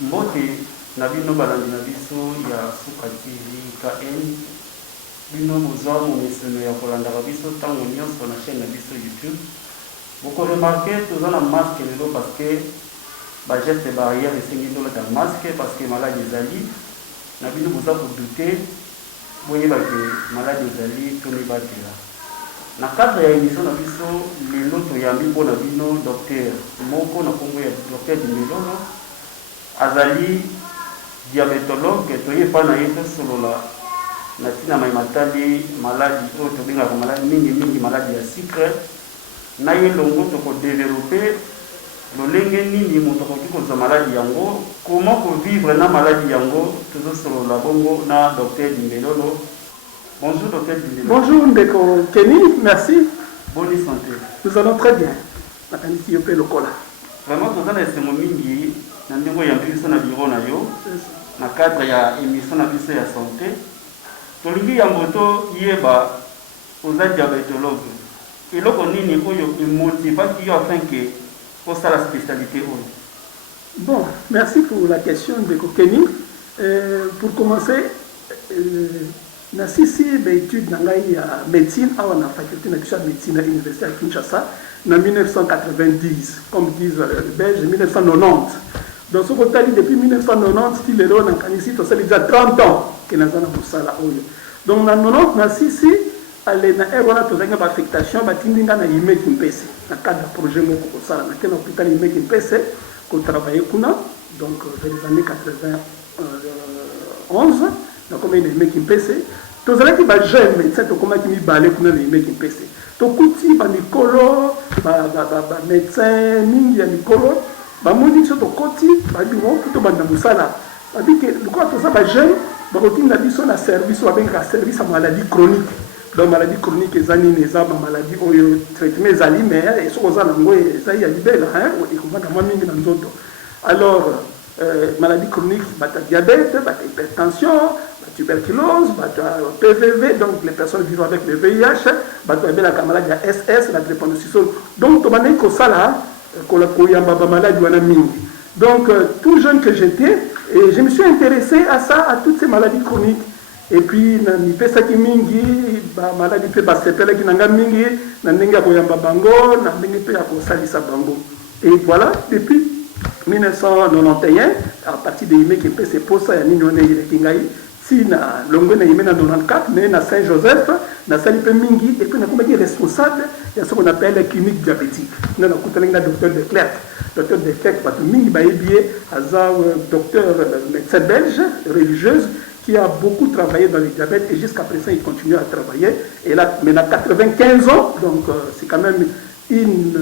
Mbote na bino balandi na biso ya Suka TV KN bino bozwa momeseno ya kolandaka biso ntango nyonso na chaîne na biso YouTube. Boko remarqué toza na masque lelo parce que ba geste barrière esengi tolata masque parce que maladi ezali na bino boza kodute boyeba ke maladi ezali tomibatela. Na cadre ya émission na biso lelo toyambi mpona bino docteur moko na kombo ya docteur Dimelolo azali diabétologue toyepa na ye tosolola na tina mai matali maladi oyo tobengaka maladi mingi maladi ya sucre na ye longo tokodevelope lolenge nini moto akoki kozwa maladi yango comment kovivre na maladi yango tozosolola bongo na docteur Dimelolo. Bonjour docteur Dimelolo. Bonjour Ndeko Kenny, merci. Bonne santé. Nous allons très bien. Nakanisi yope lokola. Vraiment toza na esengo mingi na ndenge ya biso na biro na yo na cadre ya émission na biso ya santé tolingi yango to yeba oza diabétologue eloko nini oyo emotivaki yo afin que posa la spécialité oyo. Bon, merci pour la question de Kokeni. Pour commencer, nasisi étude na ngai ya médecine awa na faculté na biso ya médecine à l'université à Kinshasa en 1990, comme disent les Belges, 1990. Donc, ce côté depuis 1990, il est là, ici, ça déjà 30 ans que nous avons ça oyo. Donc, en 90, nasisi aller na erona to zenga affectation batindinga na yime kimpese na cadre projet moko ko sala na kena hôpital yime kimpese ko travailler kuna donc vers les années 91 na comme yime kimpese to zala ki ba jeune médecin to koma ki mi balé kuna na yime kimpese to kuti ba mikolo ba médecin mingi ya mikolo ba moni so to koti ba bimo to banda musala ba bike ko to sa ba jeune ba kotinga biso na service wa benga service à maladie chronique. Donc maladie chronique et zanine et zaba maladie oyo traitement zali mais et so kozana ngoye za ya libela hein et comment na mingi na nzoto. Alors maladie chronique bata diabète, bata hypertension, bata tuberculose, bata PVV donc les personnes vivant avec le VIH, bata bela ka maladie SS la drépanocytose. Donc to banay ko sala ko la ko yamba ba maladie wana mingi. Donc tout jeune que j'étais et je me suis intéressé à ça, à toutes ces maladies chroniques. Et puis ni pesa ki mingi ba maladi pe ba sepela ki nanga mingi na ndenge ko yamba bango na ndenge pe ko salisa bango. Et voilà, depuis 1991 à partir de yime ki pe se posa ya nini one ile kingai si na longo na yime na 94 mais na Saint Joseph na sali pe mingi et puis na comme responsable ya ce qu'on appelle la clinique diabétique. Na kutana na docteur de Clerc. Docteur de Clerc pa mingi ba yebie aza docteur médecin belge religieuse qui a beaucoup travaillé dans le diabète et jusqu'à présent il continue à travailler. Et là, maintenant 95 ans, donc c'est quand même une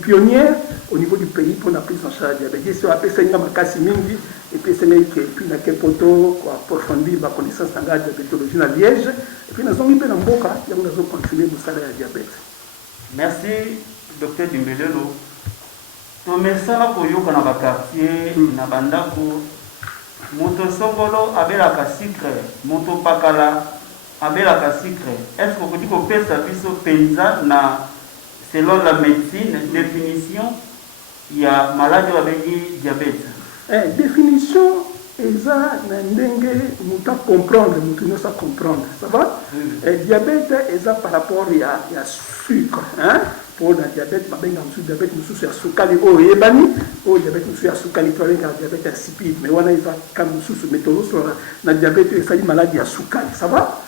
pionnière au niveau du pays pour la prise en charge du diabète. Si on appelle ça une mingi et puis c'est là puis na kepoto pour approfondir la connaissance de la diabétologie à Liège et puis nous avons mis dans boka et nous allons continuer le salaire du diabète. Merci docteur Dimelolo. To mesala ko yoka na ba quartier na bandako moto songolo abelaka sucre moto pakala abelaka sucre. Est-ce que vous dites qu'on peut service paysan na selon la médecine définition il y a maladie avec diabète. Définition eza na ndenge muta comprendre mutu no sa comprendre ça va. Diabète eza par rapport ya sucre hein. Pour le diabète, je vais vous diabète, je suis sukali o ebani, o diabète, je suis sukali toile car diabète insipide, mais on a comme sous métaux sur la diabète et ça dit maladie à sukali, ça va?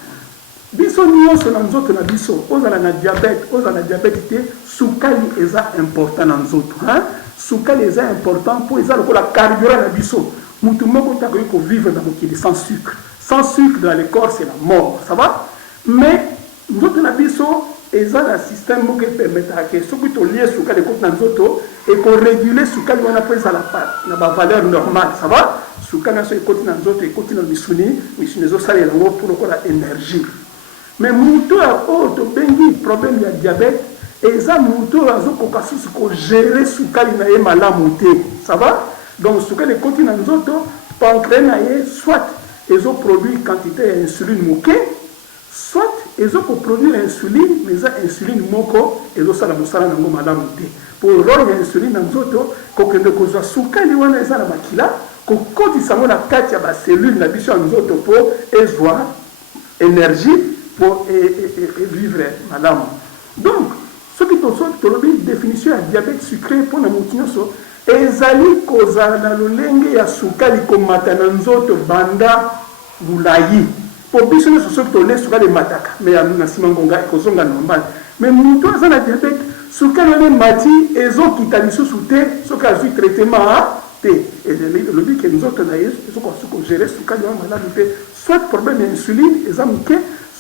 Biso nion sur nous autres na biso, aux la diabète, aux la diabète sukali est important dans nous autres, hein? Sukali est important pour les la carburant na biso. Mutu moko ta ko vivre dans mokili sans sucre dans le corps c'est la mort, ça va? Mais nous autres na biso et ça un système qui permet que ce qui est lié sur les côtes d'Anzoto et qu'on régule sur quelle on appelle ça la valeur normale, ça va? Sur quelle on côté d'Anzoto et côté d'Anzouni, mais sur les autres salles pour l'énergie. Mais mouto a autre bengi problème de diabète et ça mouto a zo kokasus ko gérer sur quelle na mala monté, ça va? Donc sur quelle côté d'Anzoto pancréas na soit ils ont produit quantité d'insuline moquée, soit ils ont produire l'insuline, mais l'insuline moko, ils ont ça la moussala nango malamu te. Pour rôle l'insuline dans zoto, quand on a soukali wana eza na makila, ko koti sango na kati ya ba cellule na biso nzoto pour ezwa énergie pour vivre malamu. Donc, ce qui est une définition de diabète sucré pour la moutinoso, ezali kozala na lolenge ya sukali komata na nzoto banda bulayi. Pour biso na soso tole sukali mataka, mais na simangonga ekozonga normal. Mais muto azana diabète sukali le mati ezokita lisusu te soki azwi traitement te. Et le but que nous autres naïs, ils sont gérer sukali wana malamu te. Soit problème insuline ezamuke,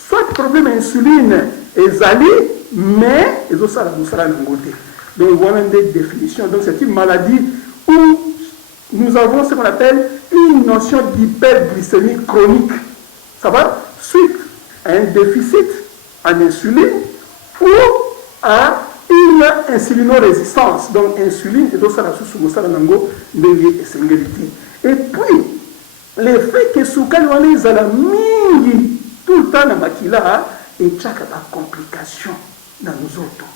soit problème insuline ezali mais ils ont ça la moussala nangote. Donc voilà une définition. Donc c'est une maladie où nous avons ce qu'on appelle une notion d'hyperglycémie chronique. Ça va suite à un déficit en insuline ou à une insulinorésistance. Donc insuline et donc ça la sous moussala nango ndenge esengeli. Et puis le fait que sukali wana ezala mingi tout le temps na makila et chaque complication dans nous autres.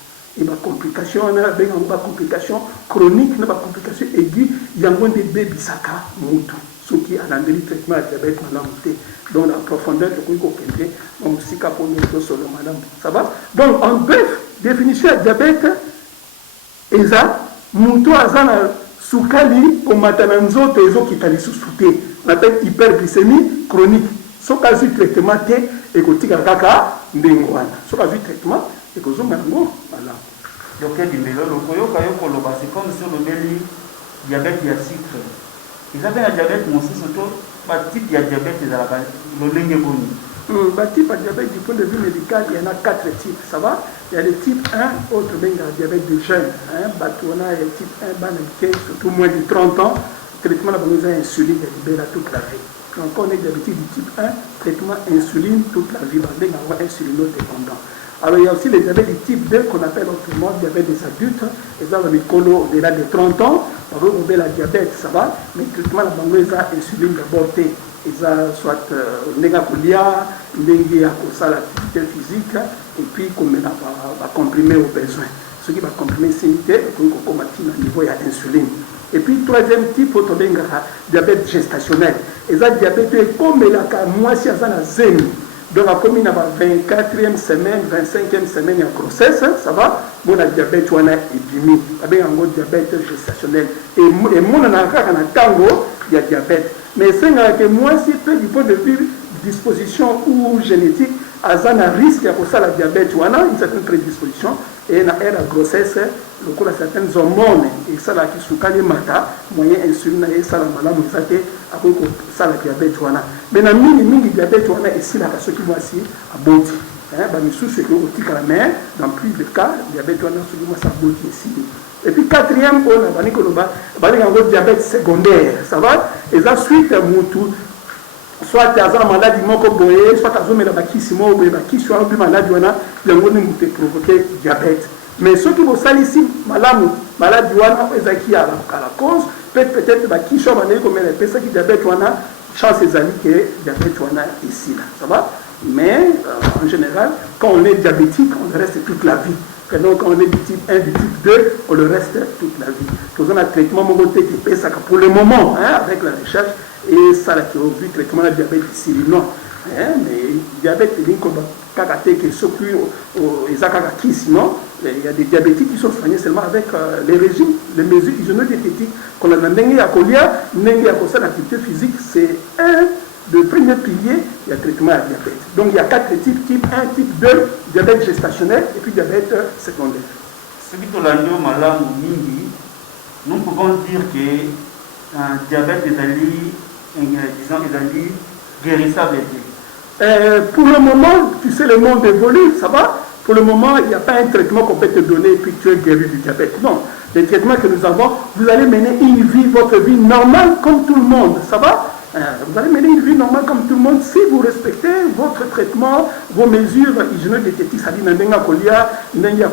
Et ma complication, on a bien une complication chronique, une complication aiguë, il y a un bébé saka moutou, ce qui est un traitement de diabète madame. Donc la profondeur de quoi qu'on donc si capone sur le madame. Ça va? Donc en bref, définition de diabète, eza moutou azana soukali au matananzo tezo qui t'a sous-souté. On appelle hyperglycémie chronique. Ce cas de traitement et que tu as ndengwana. Ce cas de traitement et que zoma ngo voilà. Donc il me le koyoka yoko loba c'est comme sur le beli diabète ya sucre. Ils avaient un diabète aussi surtout pas type de diabète de la lolenge boni. Bah type de diabète du point de vue médical, il y en a 4 types, ça va? Il y a le type 1, autre bien diabète de jeunes, hein, batouana et le type 1 banque surtout moins de 30 ans, traitement de besoin insuline est libéré toute la vie. Donc on est diabétique du type 1, traitement insuline toute la vie, on est insulinodépendant. Alors il y a aussi les diabètes du type 2 qu'on appelle autrement diabète des adultes, ils ont le colo au-delà de 30 ans, on veut la diabète, ça va, mais le traitement de bango ils ont insuline d'abord ils ont soit négacolia, négacolia l'activité physique, et puis comme on va comprimer au besoin. Ce qui va comprimer c'est qu'on va au niveau de l'insuline. Et puis, troisième type, on a diabète gestationnel. Et ça, diabète comme la moitié de la zémi. Donc, comme il y a 24e semaine, 25e semaine de grossesse, ça va, mon diabète, on a épidémie. Il y a un diabète gestationnel. Et mon tango, il y a diabète. Mais c'est que moi, si du point de vue disposition ou génétique, à un risque pour ça, la diabète, on a une certaine prédisposition. Et dans la grossesse, le coup de certaines hormones, et ça, qui sont calées mata, moyen insuline, et ça, la maladie, ça, la diabète, mais dans le diabète, on a ici, la personne qui voit ici, à Boti. Mais sous ce que vous dites la mer, dans plus de cas, le diabète, on a souvent ça Boti ici. Et puis, quatrième, on a un diabète secondaire, ça va, et ça, suite à Moutou, soit tu as une maladie, soit tu as une maladie, soit tu maladie, tu as provoqué diabète. Mais ceux qui vont salir ici, maladie, ils ont la cause, peut-être qui sont comme les personnes qui diabète, chance les amis que diabète ici. Ça va? Mais en général, quand on est diabétique, on reste toute la vie. Et donc, quand on est du type 1, du type 2, on le reste toute la vie. Nous avons un traitement pour le moment, avec la recherche, et ça, qui a vu traitement de diabète ici, non. Mais diabète, il y a des diabétiques qui sont soignés seulement avec les régimes, les mesures hygiéno-diététiques qu'on a dans l'activité physique, c'est un des premiers piliers du traitement à diabète. Donc il y a 4 types, type 1, type 2, diabète gestationnel et puis diabète secondaire. Ce qui est nous pouvons dire que un diabète est guérissable. Pour le moment, tu sais, le monde évolue, ça va? Pour le moment, il n'y a pas un traitement qu'on peut te donner et puis tu es guéri du diabète. Non. Les traitements que nous avons, vous allez mener une vie, votre vie normale comme tout le monde. Ça va? Vous allez mener une vie normale comme tout le monde si vous respectez votre traitement, vos mesures hygiéno-diététiques, c'est-à-dire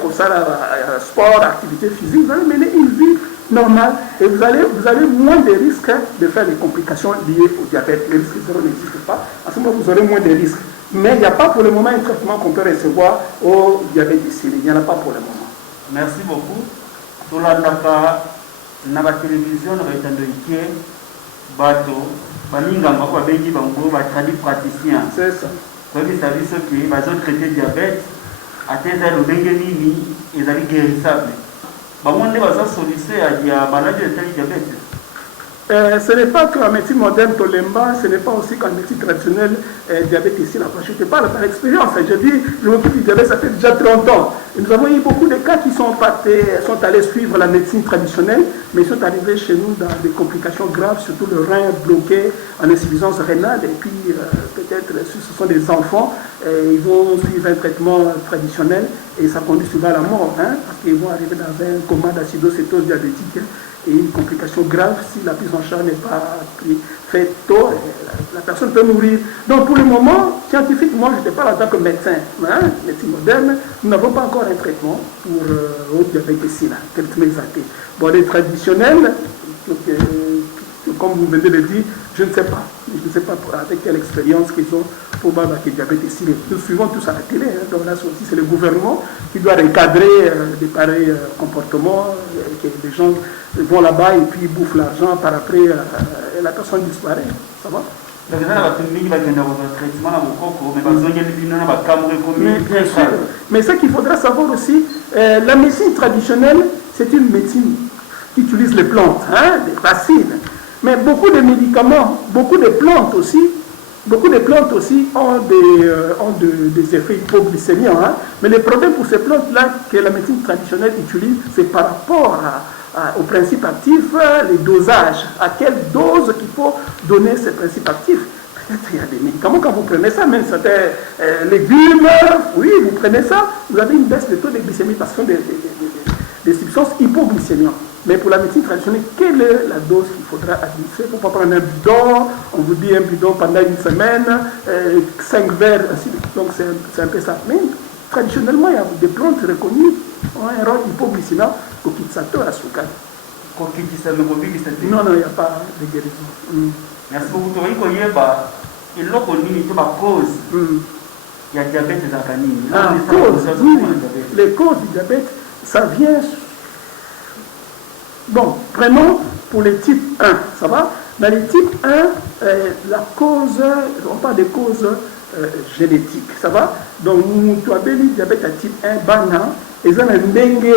sport, activité physique. Vous allez mener une vie normale et vous avez moins de risques de faire des complications liées au diabète. Les risques zéro n'existent pas. À ce moment, vous aurez moins de risques. Mais il n'y a pas pour le moment un traitement qu'on peut recevoir au diabète ici. Il n'y en a pas pour le moment. Merci beaucoup. Tout la na télévision, na ba bato, baningamba kwa bengi bango ba praticien. C'est ça. Comme il s'agit ceux qui vont traiter diabète, atteindre le bengenini, ils allaient guérissable. Bamonde baza solution ya maladie de diabète. Ce n'est pas que la médecine moderne Tolemba, ce n'est pas aussi qu'en médecine traditionnelle diabète ici là. Je te parle par expérience. Je dis, je m'occupe du diabète, ça fait déjà 30 ans. Et nous avons eu beaucoup de cas qui sont allés suivre la médecine traditionnelle, mais ils sont arrivés chez nous dans des complications graves, surtout le rein bloqué en insuffisance rénale. Et puis peut-être ce sont des enfants, ils vont suivre un traitement traditionnel et ça conduit souvent à la mort, hein, parce qu'ils vont arriver dans un coma d'acidocétose diabétique. Et une complication grave si la prise en charge n'est pas faite tôt, la personne peut mourir. Donc pour le moment, scientifiquement, je ne te parle en tant que médecin, hein, médecine moderne, nous n'avons pas encore un traitement pour le diabète ici, là, traitement exact. Bon, les traditionnels, comme vous venez de le dire, je ne sais pas. Je ne sais pas avec quelle expérience qu'ils ont pour battre le diabète ici. Nous suivons tous à la télé. Hein, donc là aussi, c'est le gouvernement qui doit encadrer des pareils comportements. Que les gens vont là-bas et puis bouffent l'argent par après la personne disparaît. Ça va? Mais ce qu'il faudra savoir aussi, la médecine traditionnelle, c'est une médecine qui utilise les plantes, hein, les racines. Mais beaucoup de médicaments, beaucoup de plantes aussi ont des effets hypoglycémiques. Hein. Mais le problème pour ces plantes-là que la médecine traditionnelle utilise, c'est par rapport au principe actif, les dosages. À quelle dose qu'il faut donner ces principes actifs. Peut-être il y a des médicaments, quand vous prenez ça, même certains légumes, oui, vous prenez ça, vous avez une baisse de taux de glycémie parce que ce sont des substances hypoglycémiques. Mais pour la médecine traditionnelle, quelle est la dose qu'il faudra administrer? Il ne faut pas prendre un bidon, on vous dit un bidon pendant une semaine, 5 verres, ainsi de suite. Donc c'est un peu ça. Mais traditionnellement, il y a des plantes reconnues qui ont un rôle hypoglycémique, Kokitsato à Soukan. Non, il n'y a pas de guérison. Merci beaucoup. Il a connu ma cause. Il y a diabète et les causes du diabète, ça vient. Bon, prenons pour les types 1, ça va? Dans les types 1, la cause, on parle des causes génétiques, ça va? Donc, nous avons le diabète à type 1, bana, et ça a le dengue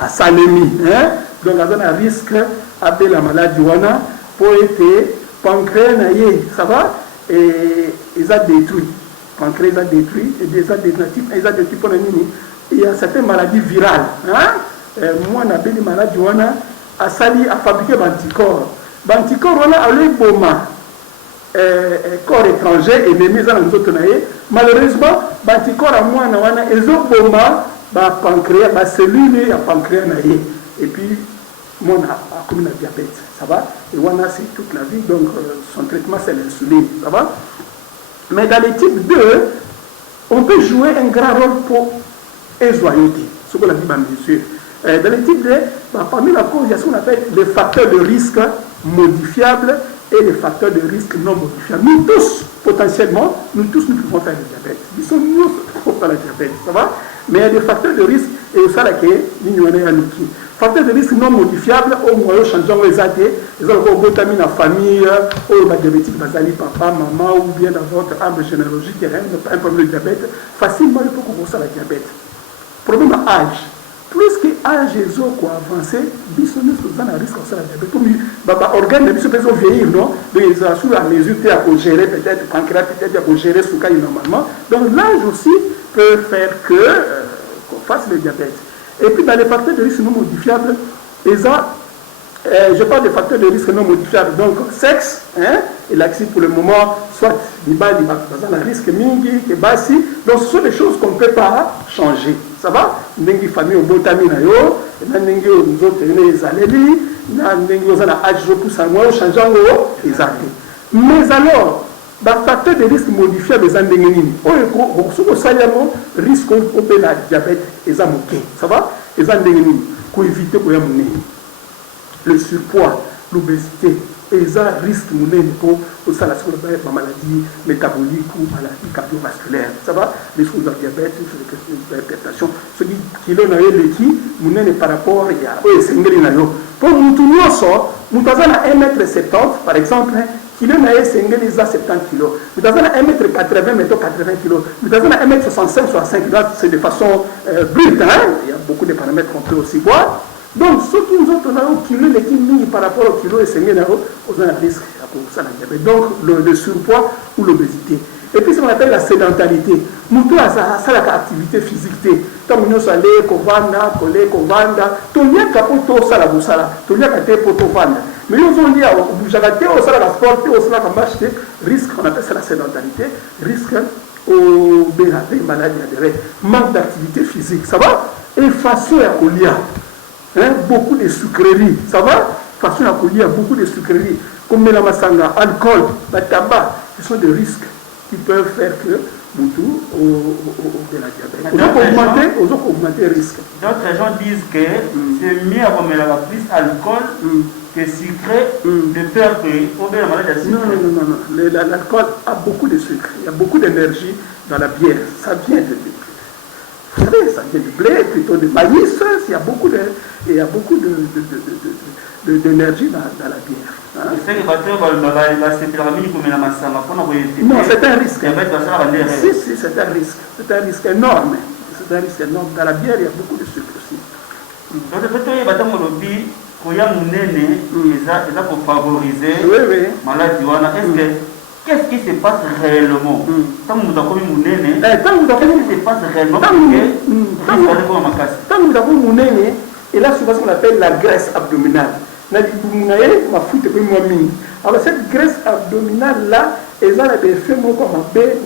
à salémie, hein? Donc, on a un risque avec la maladie wana pour être pancréas, ça va? Et ils ont détruit. Pancréas a détruit, et des types 1, ils ont détruit pour le mini. Il y a certaines maladies virales, hein? Moi, on a des maladies à sali à fabriquer des anticorps. Les anticorps, on a les boma, corps étranger, et les mises en autres. Malheureusement, les anticorps à moi, ils ont boma, pancréas, cellules à pancréas. Et puis, moi, on a comme un diabète, ça va? Et on a c'est toute la vie, donc son traitement, c'est l'insuline, ça va? Mais dans les types 2, on peut jouer un grand rôle pour ésoyoter, ce qu'on a dit, monsieur. Dans les types 2, parmi la cause, il y a ce qu'on appelle les facteurs de risque modifiables et les facteurs de risque non modifiables. Nous tous, potentiellement, nous pouvons faire le diabète. Nous sommes pour faire le diabète, ça va? Mais il y a des facteurs de risque et au sein de nous avons facteurs de risque non modifiables, au moins, changeant les athées, ils ont encore vitamine en famille, ou les diabétiques, papa, maman, ou bien dans votre arbre généalogique, il y a un problème de diabète. Facilement, il faut qu'on constate le diabète. Problème à âge. Plus que âge et avancé, ils sont à risque de diabète. Comme les organes de peuvent vieillir, non? Donc, ils ont à mesure à gérer, peut-être, pancréas, peut-être, à gérer ce cas normalement. Donc, l'âge aussi peut faire qu'on fasse le diabète. Et puis, dans les facteurs de risque non modifiables, je parle des facteurs de risque non modifiables. Donc, sexe, hein, et l'accès pour le moment, soit il y a un risque mingi, que bassi. Donc, ce sont des choses qu'on ne peut pas changer. Ça va? Nengi famille au botamina yo, nengi aux autres les aléli, nengi aux ana adjo pour ça moi changeant les actes. Mais alors, dans le facteur de risque modifiable des andengeni, on se consacre risque au la diabète et ça moqué. Ça va? Les andengeni, pour éviter le surpoids, l'obésité, et ça risque pour ça la maladie métabolique ou maladie cardiovasculaire. Ça va? Les choses de diabète, l'hypertension, ce qui est le qui, par rapport à pour nous tous, nous avons 1m70 par exemple, qui est 70 kg. Nous avons 1m80, mettons 80 kg. Nous avons 1m65, 65 kg, c'est de façon brute. Il y a beaucoup de paramètres qu'on peut aussi voir. Donc, ce qui nous ont donné au kilo, les kilo par rapport au kilo et c'est mieux d'avoir un risque à cause de ça. Donc, le surpoids ou l'obésité. Et puis, ce qu'on appelle la sédentarité. Nous tous, ça la activité physique. Tant que nous allons, kovanda, collé, kovanda, tout le monde a pour ça la boussala, tout le monde a pour tout vendre. Mais nous avons dit, au boujagate, au sala la sport, au sala la marche, risque, on appelle ça la sédentarité, risque au bératé, maladie, manque d'activité physique. Ça va? Et façon à colia. Beaucoup de sucreries, ça va? Façon à colia, beaucoup de sucreries, comme la masanga, alcool, le tabac, ce sont des risques qui peuvent faire que Moutou de la diabète. Aux autres augmenter le risque. D'autres gens disent que c'est mieux à mettre plus d'alcool que sucré de peur qu'on ait la maladie de sucre. Non. L'alcool a beaucoup de sucre. Il y a beaucoup d'énergie dans la bière. Ça vient de vous savez, ça vient du blé, plutôt de maïs. Il y a beaucoup d'énergie dans la bière. Non, c'est un risque. Si, c'est un risque. C'est un risque énorme. C'est un risque énorme. Dans la bière, il y a beaucoup de sucre aussi. Pour favoriser la maladie. Qu'est-ce qui se passe réellement? Tant que nous avons qu'est-ce qui se passe réellement? Tant que nous avons mounene, et là, souvent, ce qu'on appelle la graisse abdominale. Alors, cette graisse abdominale-là, elle a des effets comme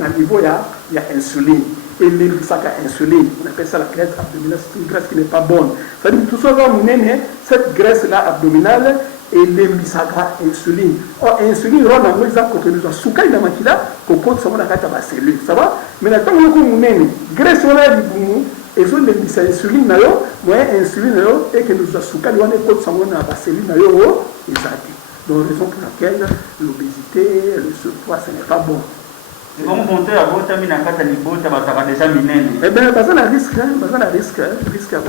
un niveau, il y a insuline. Et ça a insuline. On appelle ça la graisse abdominale. C'est une graisse qui n'est pas bonne. Ça veut dire que tout ça, cette graisse-là abdominale, et les misaka insuline. Or, insuline, on a mis à côté de nous. Souka, il a mis là, pour que ça va cellule. Ça va? Mais là, tant que nous avons graisse, on a dit, et on a mis ça insuline, insuline, et que nous avons souka, on a mis ça va cellule, donc, raison pour laquelle l'obésité, le surpoids, ce n'est pas bon. Et comme monter à votre ami n'a pas de bota, ça va déjà miner. Eh bien, ça a un risque, risque à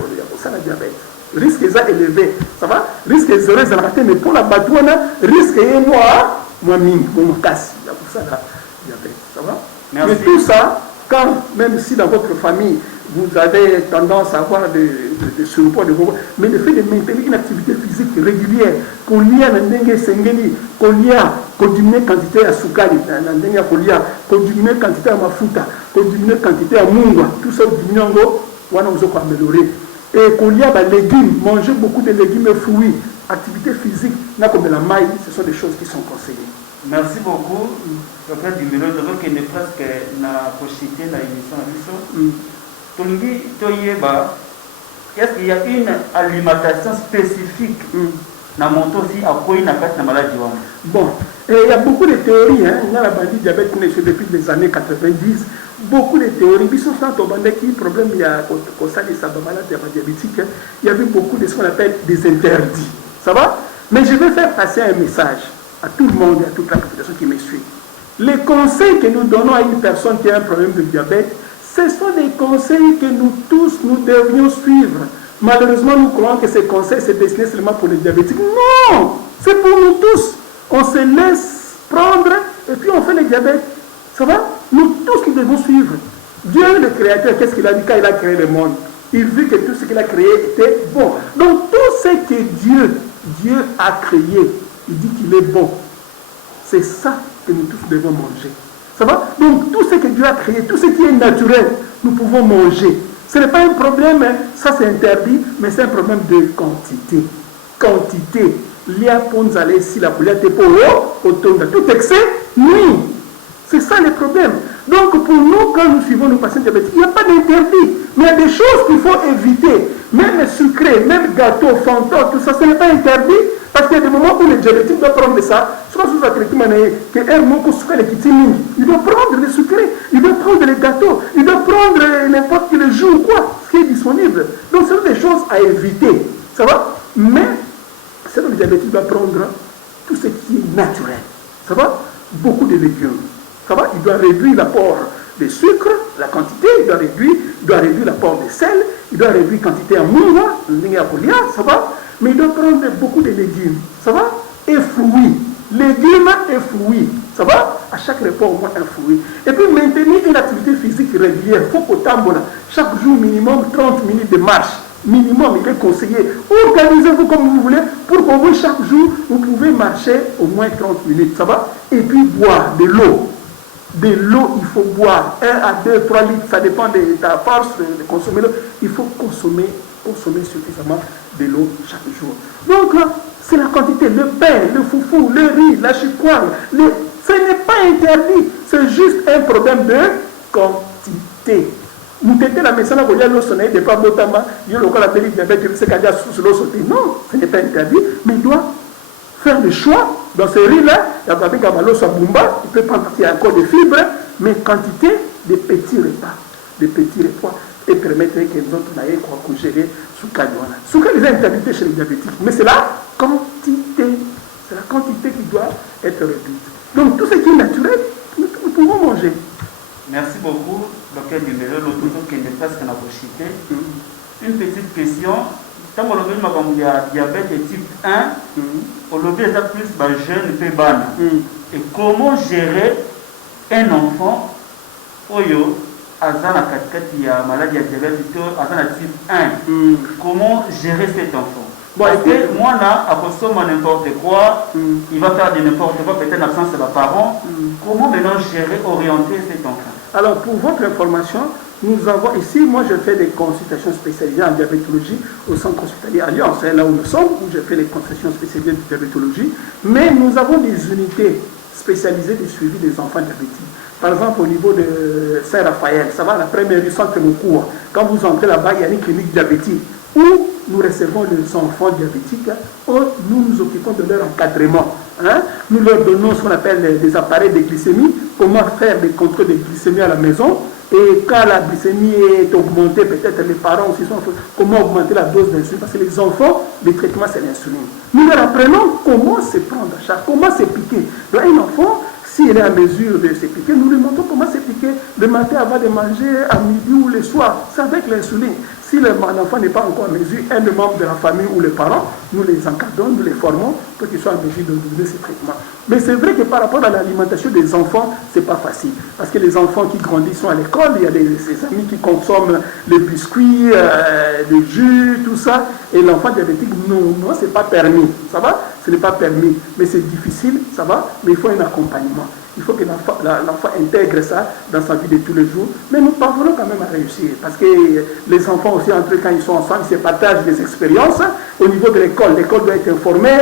ça la diabète. Risque est élevé, ça va? Risque est zéro, mais pour la batouane, risque est moi, mon casse, pour ça la diabète, ça va? Merci. Mais tout ça, quand, même si dans votre famille, vous avez tendance à avoir de surpoids, mais le fait de maintenir une activité physique régulière, qu'on y a n'endengue sengeli, qu'on y a diminuer quantité à soukali, qu'on diminue quantité à mafuta, qu'on diminue quantité à mungwa, tout ça diminue, on va améliorer. Et qu'on y a des légumes, manger beaucoup de légumes et fruits, activité physique, comme la maille, ce sont des choses qui sont conseillées. Merci beaucoup. Dr. Dimbelo, qui est presque na possibilité de l'émission. Est-ce qu'il y a une alimentation spécifique dans mon aussi à quoi il n'a pas de maladie? Bon, il y a beaucoup de théories. Il y a la maladie diabète depuis les années 90. Beaucoup de théories. Ils sont qui problème il y a au sein de sa maladie diabétique. Il y avait beaucoup de ce qu'on appelle des interdits. Ça va? Mais je vais faire passer un message à tout le monde et à toute la population qui me suit. Les conseils que nous donnons à une personne qui a un problème de diabète, ce sont des conseils que nous tous, nous devrions suivre. Malheureusement, nous croyons que ces conseils, c'est destiné seulement pour les diabétiques. Non! C'est pour nous tous. On se laisse prendre et puis on fait le diabète. Ça va? Nous tous, nous devons suivre. Dieu, le Créateur, qu'est-ce qu'il a dit quand il a créé le monde? Il vit que tout ce qu'il a créé était bon. Donc, tout ce que Dieu a créé, il dit qu'il est bon. C'est ça que nous tous devons manger. Ça va? Donc, tout ce que Dieu a créé, tout ce qui est naturel, nous pouvons manger. Ce n'est pas un problème, ça c'est interdit, mais c'est un problème de quantité. Quantité. Lia ponzale si la poulet te pour tout excès, oui. C'est ça le problème. Donc, pour nous, quand nous suivons nos patients diabétiques, il n'y a pas d'interdit. Mais il y a des choses qu'il faut éviter. Même sucré, même gâteau, fantôme, tout ça, ce n'est pas interdit. Parce qu'il y a des moments où le diabétique doit prendre ça. Il doit prendre le sucré, il doit prendre les gâteaux, il doit prendre n'importe quel jus ou quoi, ce qui est disponible. Donc, ce sont des choses à éviter. Ça va? Mais, ce que le diabétique doit prendre, tout ce qui est naturel. Ça va? Beaucoup de légumes. Ça va? Il doit réduire l'apport de sucre, la quantité, il doit réduire l'apport de sel, il doit réduire la quantité en mouvement, ça va? Mais il doit prendre beaucoup de légumes. Ça va? Et fruits. Légumes et fruits. Ça va? À chaque repas, au moins un fruit. Et puis maintenir une activité physique régulière. Il faut qu'au tambola, chaque jour minimum 30 minutes de marche. Minimum, il est conseillé. Organisez-vous comme vous voulez pour qu'au moins chaque jour, vous pouvez marcher au moins 30 minutes. Ça va? Et puis boire de l'eau. De l'eau, il faut boire 1 à 2, 3 litres. Ça dépend de ta force de consommer l'eau. Il faut consommer suffisamment de l'eau chaque jour. Donc, c'est la quantité. Le pain, le foufou, le riz, la chikwang. Ce n'est pas interdit. C'est juste un problème de quantité. Nous t'étions la maison, il y a l'eau sonné, de pas botama, il y a le cas de diabète, il y a sous l'eau sauté. Non, ce n'est pas interdit, mais il doit faire le choix. Dans ce riz-là, il y a il peut prendre partie encore des fibres, mais quantité de petits repas. De petits repas et permettre que nous autres gérer sous Kadouana. Sous les interdits chez les diabétiques, mais c'est la quantité. C'est la quantité qui doit être réduite. Donc tout ce qui est naturel, nous pouvons manger. Merci beaucoup, Dr. Numéro, l'autre qui est presque dans vos chités. Une petite question. Quand on a diabète type 1, on a plus jeune et ban. Et comment gérer un enfant oyo azana il y a maladie à diabète azana type 1. Comment gérer cet enfant? Parce que moi là, à consommer n'importe quoi, il va faire de n'importe quoi, peut-être en absence de la parent. Comment maintenant gérer, orienter cet enfant? Alors pour votre information, nous avons ici, moi je fais des consultations spécialisées en diabétologie au centre hospitalier Alliance, c'est là où nous sommes, où je fais les consultations spécialisées de diabétologie, mais nous avons des unités spécialisées de suivi des enfants diabétiques. Par exemple, au niveau de Saint-Raphaël, ça va, la première rue centre Moukoua, quand vous entrez là-bas, il y a une clinique diabétique où nous recevons les enfants diabétiques, où nous nous occupons de leur encadrement. Nous leur donnons ce qu'on appelle des appareils de glycémie, comment faire des contrôles de glycémie à la maison. Et quand la glycémie est augmentée, peut-être les parents aussi sont comment augmenter la dose d'insuline. Parce que les enfants, le traitement c'est l'insuline. Nous leur apprenons comment se prendre à charge, comment se piquer. Donc un enfant, s'il est à mesure de se piquer, nous lui montrons comment se piquer le matin avant de manger, à midi ou le soir. C'est avec l'insuline. Si l'enfant n'est pas encore à mesure, un des membres de la famille ou les parents, nous les encadrons, nous les formons pour qu'ils soient en mesure de donner ces traitements. Mais c'est vrai que par rapport à l'alimentation des enfants, ce n'est pas facile. Parce que les enfants qui grandissent sont à l'école, il y a ces amis qui consomment les biscuits, les jus, tout ça. Et l'enfant diabétique, non, ce n'est pas permis. Ça va? Ce n'est pas permis. Mais c'est difficile, ça va? Mais il faut un accompagnement. Il faut que l'enfant intègre ça dans sa vie de tous les jours. Mais nous parvenons quand même à réussir. Parce que les enfants aussi, entre eux, quand ils sont ensemble, ils se partagent des expériences. Au niveau de l'école doit être informée,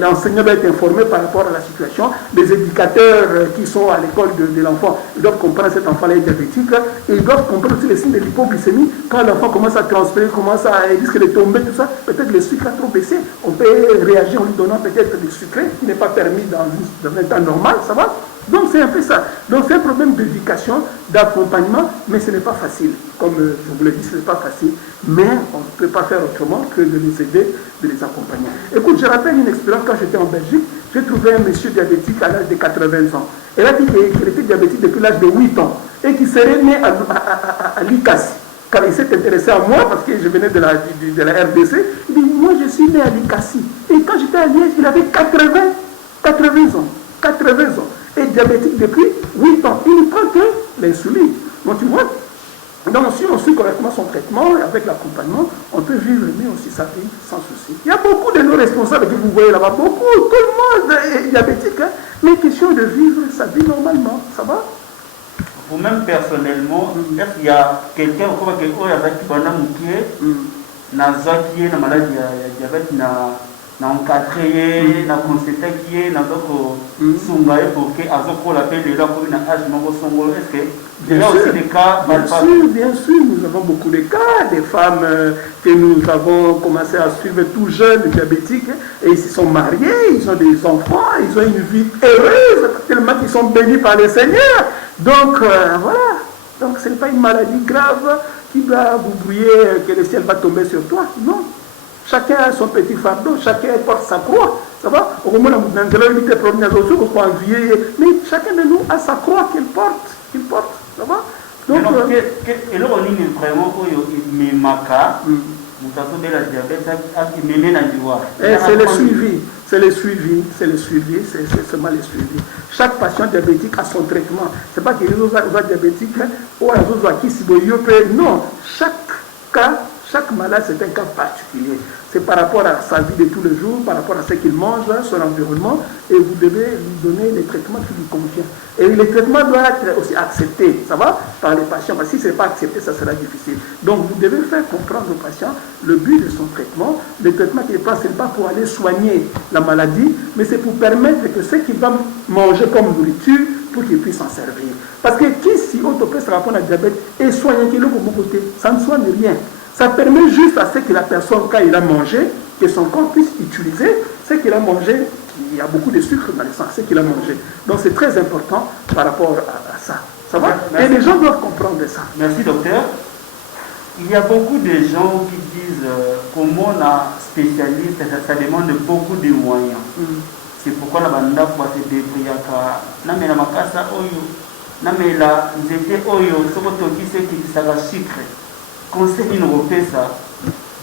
l'enseignant doit être informé par rapport à la situation. Les éducateurs qui sont à l'école de l'enfant, ils doivent comprendre cet enfant-là est diabétique. Et ils doivent comprendre aussi les signes de l'hypoglycémie. Quand l'enfant commence à transpirer, il risque de tomber, tout ça, peut-être le sucre a trop baissé. On peut réagir en lui donnant peut-être du sucré qui n'est pas permis dans un temps normal, ça va? Donc c'est un peu ça. Donc c'est un problème d'éducation, d'accompagnement, mais ce n'est pas facile. Comme je vous l'ai dit, ce n'est pas facile. Mais on ne peut pas faire autrement que de les aider, de les accompagner. Écoute, je rappelle une expérience quand j'étais en Belgique. J'ai trouvé un monsieur diabétique à l'âge de 80 ans. Elle a dit qu'il était diabétique depuis l'âge de 8 ans et qu'il serait né à l'ICASI. Car il s'est intéressé à moi parce que je venais de la RDC. Il dit, moi je suis né à l'ICASI. Et quand j'étais à Liège, il avait 80 ans. 80 ans. Et diabétique depuis 8 ans. Il ne prend que l'insuline. Donc tu vois, donc si on suit correctement son traitement, avec l'accompagnement, on peut vivre mieux aussi sa vie sans souci. Il y a beaucoup de nos responsables que vous voyez là-bas, beaucoup, tout le monde est diabétique, hein, mais question de vivre sa vie normalement, ça va? Vous-même personnellement, est-ce qu'il y a quelqu'un qui a une maladie de diabète na encadré na consulté qui est na doko sungaye pour que azoko la paix de la commune à âge mango songolo est-ce que il y a aussi des cas bien sûr nous avons beaucoup de cas des femmes que nous avons commencé à suivre tout jeunes diabétiques et ils se sont mariés, ils ont des enfants, ils ont une vie heureuse tellement qu'ils sont bénis par le Seigneur. Donc voilà, donc ce n'est pas une maladie grave qui doit vous brouiller que le ciel va tomber sur toi, non. Chacun a son petit fardeau, chacun porte sa croix. Ça va? Au moment où nous avons évité le problème, mais chacun de nous a sa croix qu'il porte. Ça va? Donc, et là, on est vraiment c'est le suivi, c'est seulement le suivi. Chaque patient diabétique a son traitement. C'est pas que les autres diabétiques ou les autres qui non, chaque malade c'est un cas particulier. C'est par rapport à sa vie de tous les jours, par rapport à ce qu'il mange, son environnement, et vous devez lui donner les traitements qui lui conviennent. Et le traitement doit être aussi accepté, ça va, par les patients, parce que si ce n'est pas accepté, ça sera difficile. Donc vous devez faire comprendre aux patients le but de son traitement. Le traitement qu'il prend, ce n'est pas pour aller soigner la maladie, mais c'est pour permettre que ce qu'il va manger comme nourriture, pour qu'il puisse s'en servir. Parce que qui, si on peut se répondre à diabète et soigner qu'il de mon côté, ça ne soigne rien. Ça permet juste à ce que la personne, quand il a mangé, que son corps puisse utiliser ce qu'il a mangé. Il y a beaucoup de sucre dans le sang, ce qu'il a mangé. Donc c'est très important par rapport à ça. Ça va? Et les gens doivent comprendre ça. Merci docteur. Il y a beaucoup de gens qui disent comment la spécialiste, ça demande beaucoup de moyens. C'est pourquoi la bande pour se débrouiller na makasa oyo na mela nzete oyo sokoto qui c'est qui ça va sucre. Conseil nous refait ça,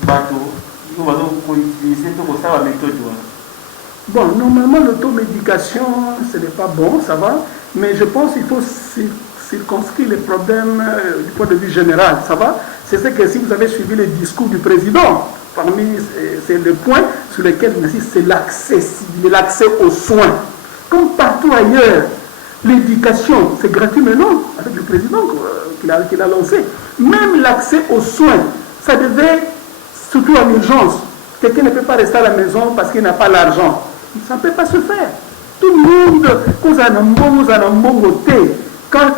bateau, il va donc utiliser tout ça la méthode. Bon, normalement l'automédication ce n'est pas bon, ça va, mais je pense qu'il faut circonscrire les problèmes du point de vue général, ça va. C'est ce que si vous avez suivi le discours du président, parmi c'est le point sur lequel c'est l'accès aux soins. Comme partout ailleurs, l'éducation c'est gratuit, mais non, avec le président qu'il a lancé. Même l'accès aux soins, ça devait, surtout en urgence, quelqu'un ne peut pas rester à la maison parce qu'il n'a pas l'argent. Ça ne peut pas se faire. Tout le monde, quand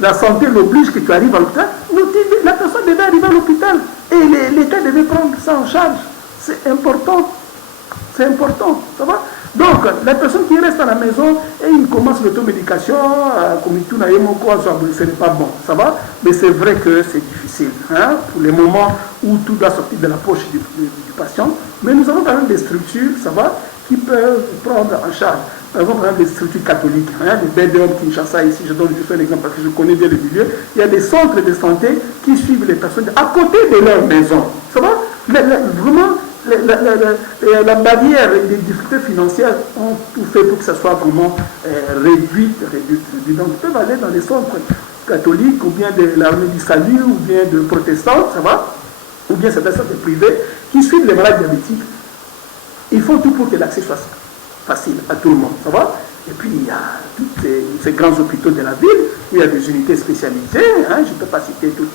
la santé l'oblige que tu arrives à l'hôpital, la personne devait arriver à l'hôpital et l'État devait prendre ça en charge. C'est important. C'est important. Ça va? Donc, la personne qui reste à la maison et il commence l'automédication, comme tout n'a ce n'est pas bon, ça va? Mais c'est vrai que c'est difficile, hein, pour les moments où tout doit sortir de la poche du patient. Mais nous avons quand même des structures, ça va, qui peuvent prendre en charge. Par exemple, des structures catholiques, hein, des BDOM Kinshasa ici, je donne juste un exemple parce que je connais bien le milieu. Il y a des centres de santé qui suivent les personnes à côté de leur maison, ça va? Vraiment, la barrière et les difficultés financières ont tout fait pour que ça soit vraiment réduite. Donc, ils peuvent aller dans les centres catholiques, ou bien de l'armée du salut, ou bien de protestants, ça va, ou bien certains centres privés qui suivent les malades diabétiques. Ils font tout pour que l'accès soit facile à tout le monde, ça va. Et puis, il y a tous ces grands hôpitaux de la ville, où il y a des unités spécialisées, hein, je ne peux pas citer tous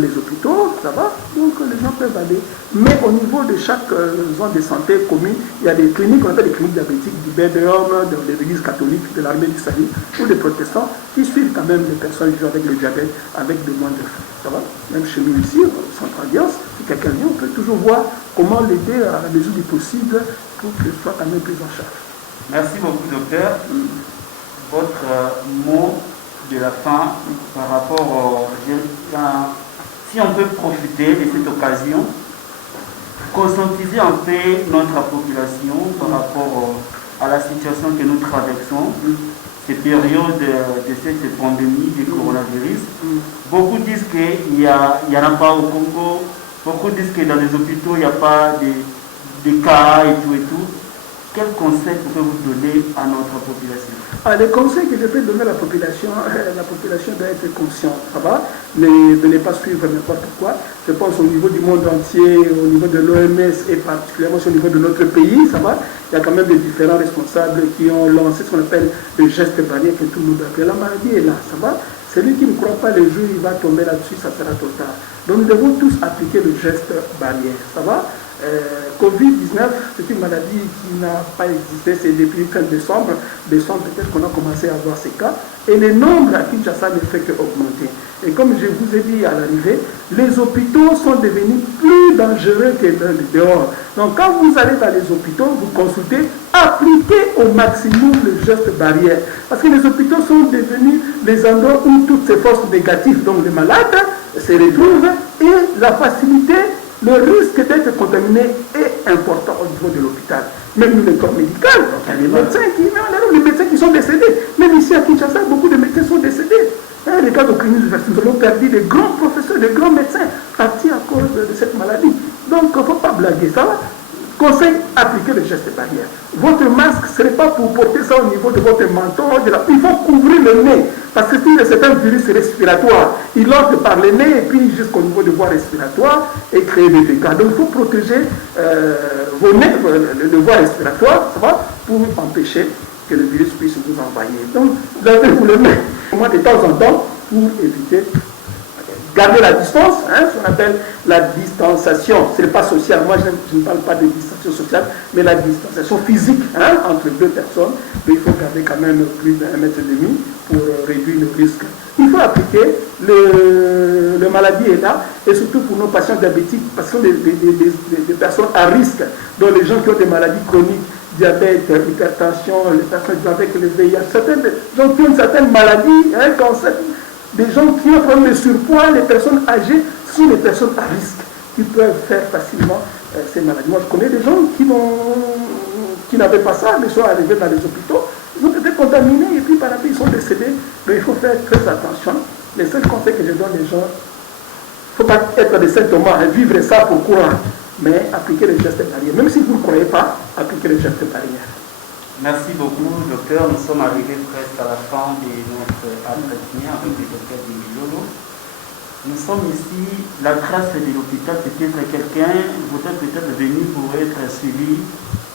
les hôpitaux, ça va, donc les gens peuvent aller. Mais au niveau de chaque zone de santé commune, il y a des cliniques, on appelle les cliniques diabétiques du BDOM, de l'église catholique, de l'armée du salut, ou des protestants, qui suivent quand même les personnes vivant avec le diabète, avec des moindres frais, ça va. Même chez nous ici, au Centre Alliance, si quelqu'un vient, on peut toujours voir comment l'aider à la mesure du possible pour qu'il soit quand même pris en charge. Merci beaucoup docteur. Votre mot de la fin par rapport si on peut profiter de cette occasion, conscientiser un peu notre population par rapport à la situation que nous traversons, ces périodes de cette pandémie du coronavirus. Beaucoup disent qu'il n'y en a pas au Congo, beaucoup disent que dans les hôpitaux il n'y a pas de cas et tout. Quel conseil pouvez-vous donner à notre population? Les conseils que je peux donner à la population doit être consciente, ça va, de ne pas suivre n'importe quoi. Je pense au niveau du monde entier, au niveau de l'OMS et particulièrement au niveau de notre pays, ça va. Il y a quand même des différents responsables qui ont lancé ce qu'on appelle le geste barrière que tout le monde appelle. La maladie est là, ça va. Celui qui ne croit pas le jour, il va tomber là-dessus, ça sera trop tard. Donc nous devons tous appliquer le geste barrière, ça va. Covid-19, c'est une maladie qui n'a pas existé, c'est depuis le 15 décembre. Peut-être qu'on a commencé à voir ces cas. Et le nombre à Kinshasa ne fait qu'augmenter. Et comme je vous ai dit à l'arrivée, les hôpitaux sont devenus plus dangereux que dehors. Donc quand vous allez dans les hôpitaux, vous consultez, appliquez au maximum le geste barrière. Parce que les hôpitaux sont devenus les endroits où toutes ces forces négatives, donc les malades, se retrouvent et la facilité Le risque d'être contaminé est important au niveau de l'hôpital. Même nous, les corps médicaux, il y a des médecins qui sont décédés. Même ici à Kinshasa, beaucoup de médecins sont décédés. Les cas de clinique, nous avons perdu des grands professeurs, des grands médecins partis à cause de cette maladie. Donc, il ne faut pas blaguer ça. Conseil, appliquer les gestes barrières. Votre masque, ce n'est pas pour porter ça au niveau de votre menton. Il faut couvrir le nez. Parce que c'est un virus respiratoire. Il entre par le nez et puis jusqu'au niveau de voie respiratoire et créer des dégâts. Donc, il faut protéger vos nez, le voie respiratoire, ça va, pour empêcher que le virus puisse vous envahir. Donc, lavez-vous les mains de temps en temps pour éviter. Garder la distance, ce qu'on appelle la distanciation. Ce n'est pas social. Moi, je ne parle pas de distanciation sociale, mais la distanciation physique entre deux personnes. Mais il faut garder quand même plus d'1,5 mètre pour réduire le risque. Il faut appliquer, le maladie est là, et surtout pour nos patients diabétiques, parce que ce sont des personnes à risque, dont les gens qui ont des maladies chroniques, diabète, hypertension, les personnes avec le VIH, certaines gens qui ont une certaine maladie, cancer, des gens qui ont un problème de surpoids, les personnes âgées, ce sont les personnes à risque qui peuvent faire facilement ces maladies. Moi, je connais des gens qui n'avaient pas ça, mais sont arrivés dans les hôpitaux, ils ont été contaminés et puis par après ils sont décédés. Donc il faut faire très attention. Les seuls conseils que je donne aux gens, il ne faut pas être des symptômes, vivre ça pour courir, mais appliquer les gestes barrières. Même si vous ne croyez pas, appliquer les gestes barrières. Merci beaucoup, docteur. Nous sommes arrivés presque à la fin de notre entretien avec le docteur Dimilolo. Nous sommes ici, la trace de l'hôpital, peut-être quelqu'un voudrait peut-être venir pour être suivi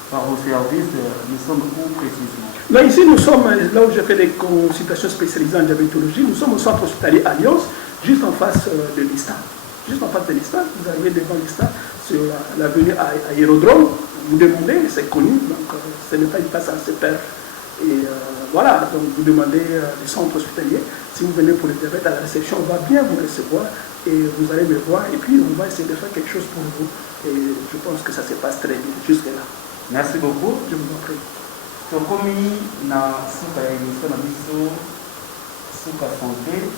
par vos services. Nous sommes où précisément? Là, ici, nous sommes, là où je fais des consultations spécialisées en diabétologie, nous sommes au centre hospitalier Alliance, juste en face de l'ISTA. Juste en face de l'ISTA, vous arrivez devant l'ISTA, sur l'avenue Aérodrome. Vous demandez, c'est connu, donc ce n'est pas une passe à se perdre. Et voilà, donc vous demandez le centre hospitalier. Si vous venez pour le diabète, à la réception, on va bien vous recevoir et vous allez me voir. Et puis on va essayer de faire quelque chose pour vous. Et je pense que ça se passe très bien jusque-là. Merci beaucoup. Je vous en prie. Tokomi na suka ya émission na biso suka santé.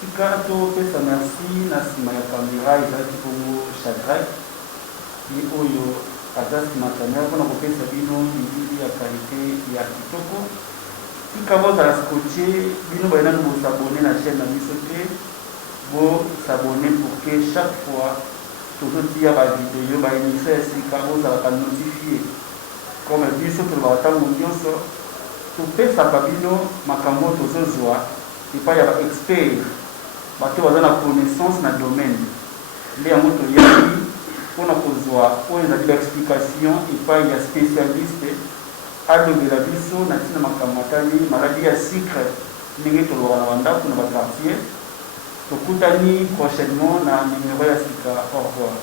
Tika to pesa merci na sima ya caméra ezalaki bongo Shadrach ni oyo azasi makamera mpona kopesa bino bilili ya kalite ya kitoko. Tika bozala scotché bino bayinani bosabone na chaîne na biso te bosabone pour que chaque fois tozotia bavideo baémission ya sika bozalaka notifie comme biso tolobaka ntango nyonso topesaka bino makambo tozozwa epai ya baexpert bato baza na connaissance na domaine nde yango toyaki mpona kozwa oyo ezali baexplication epai ya spécialiste alobela biso na ntina makambo atali maladi ya sucre ndenge tolobaka na bandako na baquartier. Tokutani prochainement na numéro ya sika. Au revoir.